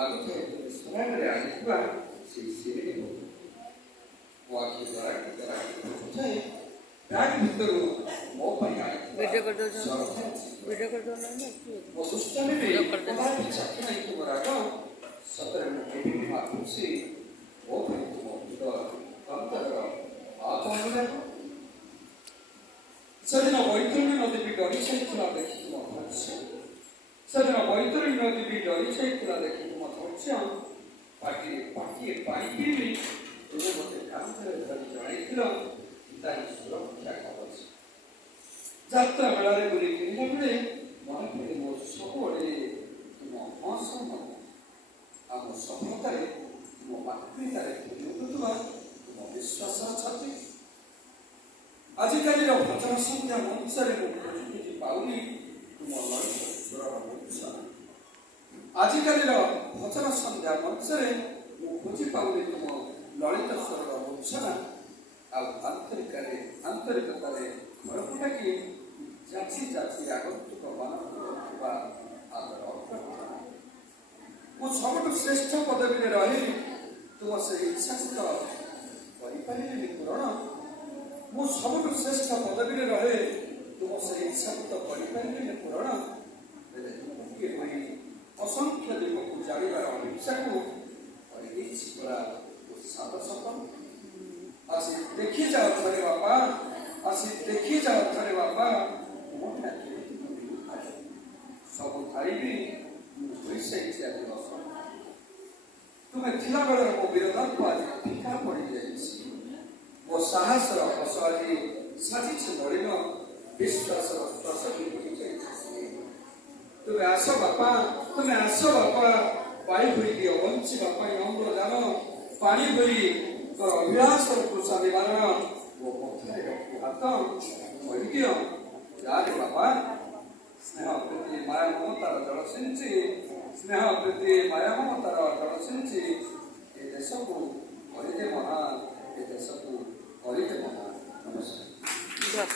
마구토의 소나무를 아니지만 실시를 वाक्य द्वारा की तरह है राग भीतर वो परिणाम वीडियो कर दो ना वो सिस्टम में हमारा विचार नहीं तो बराबर सतर में भी मालूम से वो परिणाम तो कम तरह आप होंगे सजना वैतरणी नदी भी डरी से खुला देखी तुम अच्छे सजना वैतरणी नदी भी डरी से खुला देखी तुम अच्छे पार्टी पार्टी पानी भी तुझे बोलते काम करे तभी जाने के लिए इतना ही सुलभ क्या खबर है जात्रा बड़ारे बुरी की नहीं बड़े वहाँ पे वो सपोरे तुम आंसू मत आप सफलता है तुम बाकी करे तुम विश्वास चाहते आजिकाली लोग भजन संध्या मंचरे मुझे पाउली तुम लड़े सुरार मुझे आजिकाली लोग भजन संध्या मंचरे मुझे पाउली तुम ललित स्वरर मूर्छना आंतरिकतारे घरपुटाकी जाची जाची आगंतुक मान आदर अर्थना मो सबुठु श्रेष्ठ पदवी रही तुम से इच्छास्त करिपारिबेनि पूरण मो सबुठु श्रेष्ठ पदवी रहे तुम से इच्छास्त करिपारिबेनि पूरण किए होई असंख्य दिगकु जानिबार अभिप्सा को आसी देखी जाओ थोड़े बापा आसी देखी जाओ थोड़े बापा सब खाइबी से इत्यादि तुम्हें थिला बेलर मो विरोधात्म आज फीका पड़ी जाइछि मो साहसर हस आज साजिछि नड़ीन विश्वासर श्वास पड़ी जाइछि तुम्हें आस बापा पाई हुई दियो वंची बापा अंग्र जान पानी हुई तो अभ्यास पुरुषा निवारण वो पथरे हाथ वैज्ञ यारे बापा स्नेह प्रति माया ममतार जल सिंची स्नेह प्रति माया ममतार जल सिंची ए देश को हरिदे महान ए देश को हरिदे महान नमस्कार।